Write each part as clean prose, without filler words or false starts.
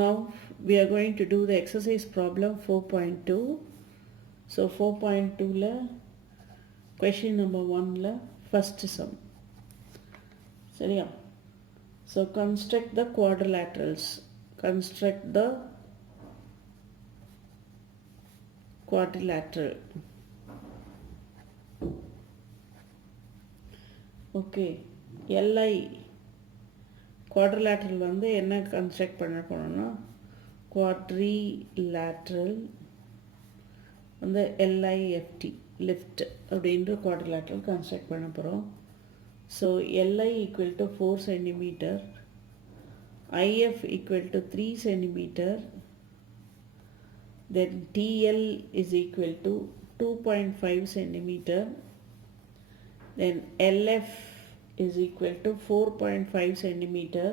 Now we are going to do the exercise problem 4.2. So 4.2 la question number 1 la first sum. சரியா? So construct the quadrilaterals. Construct the quadrilateral. Okay. LI quadrilateral வந்து என்ன construct பண்ண போனோம்னா quadrilateral வந்து LIFT lift அப்படின்ற quadrilateral construct பண்ண போகிறோம். So LI equal to 4 centimeter, IF equal to 3 centimeter, then TL is equal to 2.5 centimeter, then LF is equal to 4.5 centimeter,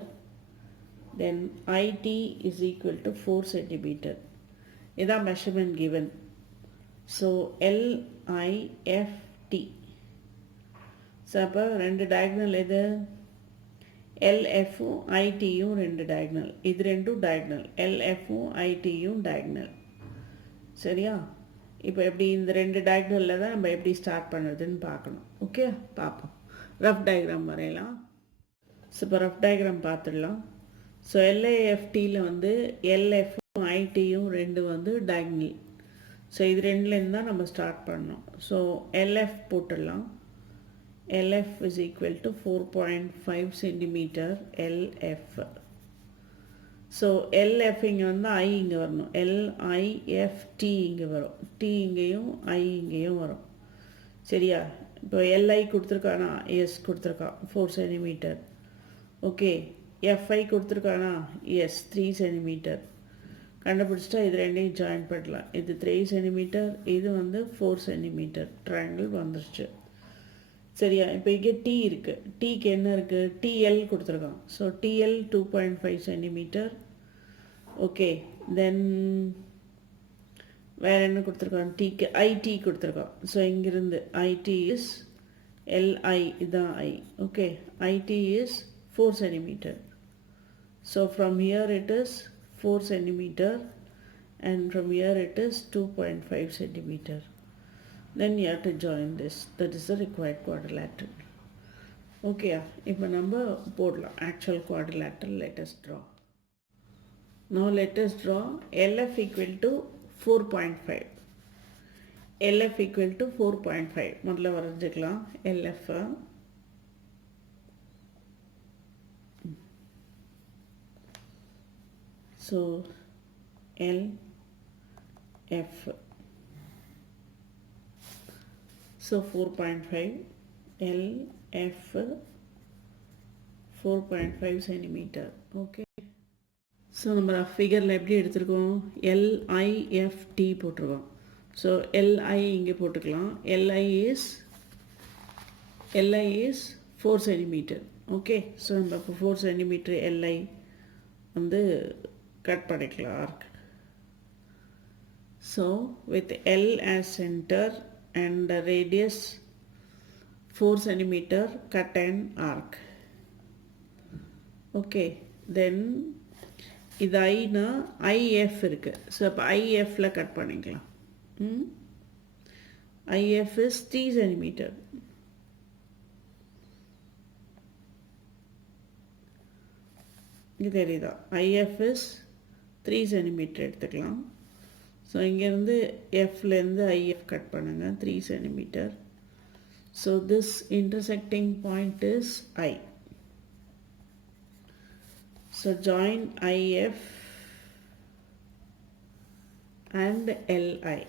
then IT is equal to 4 centimeter. This is measurement given. So LIFT. So அப்போ ரெண்டு diagonal எது LFும் ITயும் ரெண்டு diagonal. இது ரெண்டும் diagonal. LFும் ITயும் diagonal. சரியா? இப்போ எப்படி இந்த ரெண்டு diagonalல தான் நம்ம எப்படி ஸ்டார்ட் பண்ணுறதுன்னு பார்க்கணும். ஓகே, பார்ப்போம். ரஃப் டயக்ராம் வரையலாம். ஸோ இப்போ ரஃப் டயக்ராம் பார்த்துடலாம். ஸோ LIFTயில் வந்து LFும் ITயும் ரெண்டு வந்து diagonal. ஸோ இது ரெண்டுலேருந்து தான் நம்ம ஸ்டார்ட் பண்ணோம். ஸோ LF போட்டுடலாம். LF is equal to 4.5 centimeter LF. So LF இங்கே வந்து I இங்கே வரணும். LIFT இங்கே வரும். T இங்கேயும் I இங்கேயும் வரும். சரியா? இப்போ LI கொடுத்துருக்கானா? எஸ் கொடுத்துருக்கான், 4 centimeter. ஓகே, FI கொடுத்துருக்கானா? Yes 3 centimeter. கண்டுபிடிச்சிட்டா இது ரெண்டையும் ஜாயின் பண்ணலாம். இது 3 centimeter, இது வந்து 4 centimeter. ட்ரையாங்கிள் வந்துருச்சு. சரியா? இப்போ இங்கே T இருக்குது. டீக்கு என்ன இருக்குது? TL கொடுத்துருக்கான். So TL 2.5 centimeter. ஓகே, தென் வேறு என்ன கொடுத்துருக்கான்? டீக்கு IT கொடுத்துருக்கான். ஸோ இங்கிருந்து IT இஸ் LI, இதுதான் I. Okay, IT is 4 centimeter. So from here it is 4 centimeter and from here it is 2.5 centimeter. Then you have to join this. That is the required quadrilateral. Okay, இப்போ நம்ம போடலாம் actual quadrilateral. Let us draw. Now let us draw LF equal to 4.5. LF equal to 4.5. முதல்ல வரைஞ்சிக்கலாம் LF. So LF. So 4.5 LF 4.5 centimeter. Okay. So நம்ம ஃபிகரில் எப்படி எடுத்துருக்கோம்? LIFT போட்டிருக்கோம். ஸோ LI இங்கே போட்டுக்கலாம். LI is 4 centimeter. Okay, so நம்ம இப்போ 4 centimeter LI வந்து கட் பண்ணிக்கலாம் arc. So with L as center and the radius 4 centimeter, cut an arc. Okay, then இது ஐனா IF இருக்கு. ஸோ இப்போ IFல கட் பண்ணிக்கலாம். IF is 3 centimeter. இது தெரியுதா? IF is 3 centimeter எடுத்துக்கலாம். ஸோ இங்கேருந்து எஃப்லேருந்து IF கட் பண்ணுங்கள் 3 centimeter. So this intersecting point is I. So join IF and LI.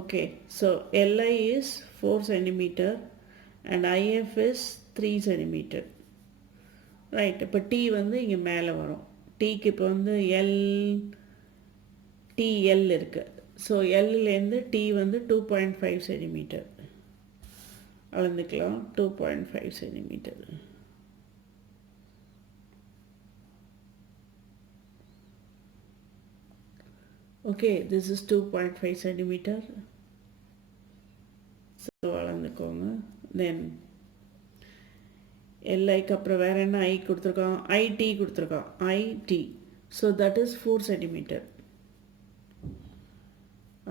Okay, so LI is 4 centimeter and IF is 3 centimeter. Right. இப்போ T வந்து இங்கே மேலே வரும். டீக்கு இப்போ வந்து TL இருக்குது. ஸோ Lலேருந்து T வந்து 2.5 centimeter அளந்துக்கலாம். 2.5 centimeter. Okay, this is 2.5 centimeter. So அளந்துக்கோங்க. தென் LIக்கு அப்புறம் வேறு என்ன ஐ கொடுத்துருக்கான், ஐடி கொடுத்துருக்கான், ID. So that is 4 centimetre.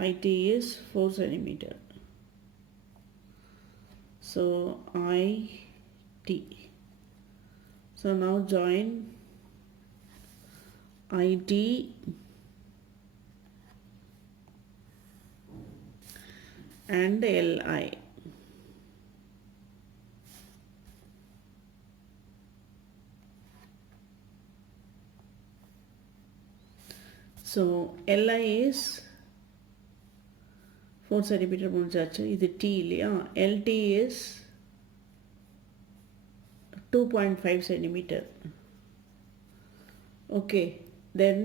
ID is 4 centimetre. So IT. So now join IT and LI. So LI is 4 centimeter முடிஞ்சாச்சு. இது T இல்லையா, LT is 2.5 centimeter. Okay, then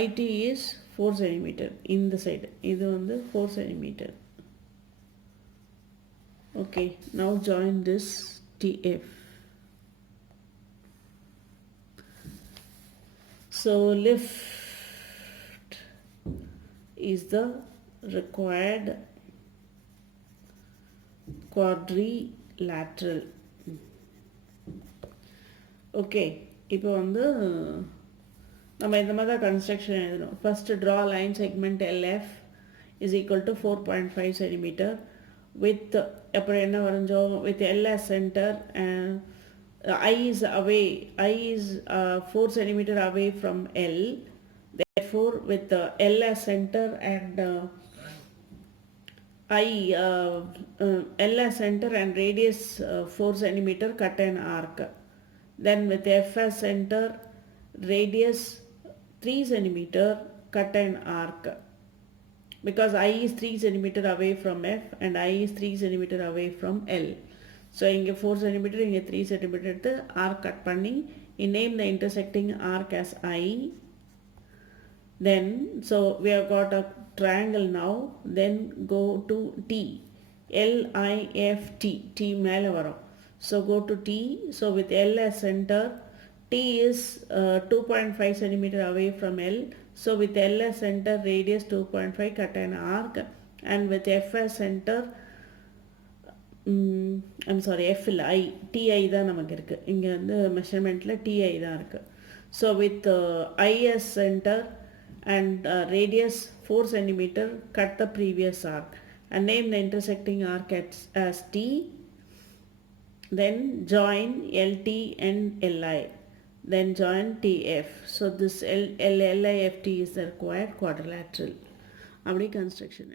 IT is 4 centimeter. இந்த சைடு இது வந்து 4 centimeter. Okay, now join this TF. So lift is the required quadrilateral. Okay, இப்போ வந்து நம்ம இந்த மாதிரி தான் கன்ஸ்ட்ரக்ஷன் எழுதணும். First draw line segment LF is equal to 4.5 centimeter with அப்புறம் என்ன வரைஞ்சோம், with LS center and I is away, I is 4 centimeter away from L. Therefore with LS center and LS center and radius 4 centimeter cut an arc. Then with FS center, radius 3 centimeter, cut an arc. Because I is 3 centimeter away from F and I is 3 centimeter away from L. So இங்கே 4 centimeter, இங்கே 3 centimeter எடுத்து arc cut பண்ணி, name the intersecting arc as I. Then, so we have got a triangle now. Then go to T. LIFT. T மேலே வரும். So go to T. So with L as center, T is 2.5 centimeter away from L. So with L as center, radius 2.5, cut an arc. And with F as center, I'm sorry, F இல்லை, I, TI தான் நமக்கு இருக்குது. இங்கே வந்து மெஷர்மெண்ட்டில் TI தான் இருக்குது. So with I as center and radius 4 centimeter, cut the previous arc. And name the intersecting arc as T. Then join LT and LI. Then join TF. So this LIFT is the required quadrilateral. அப்படி construction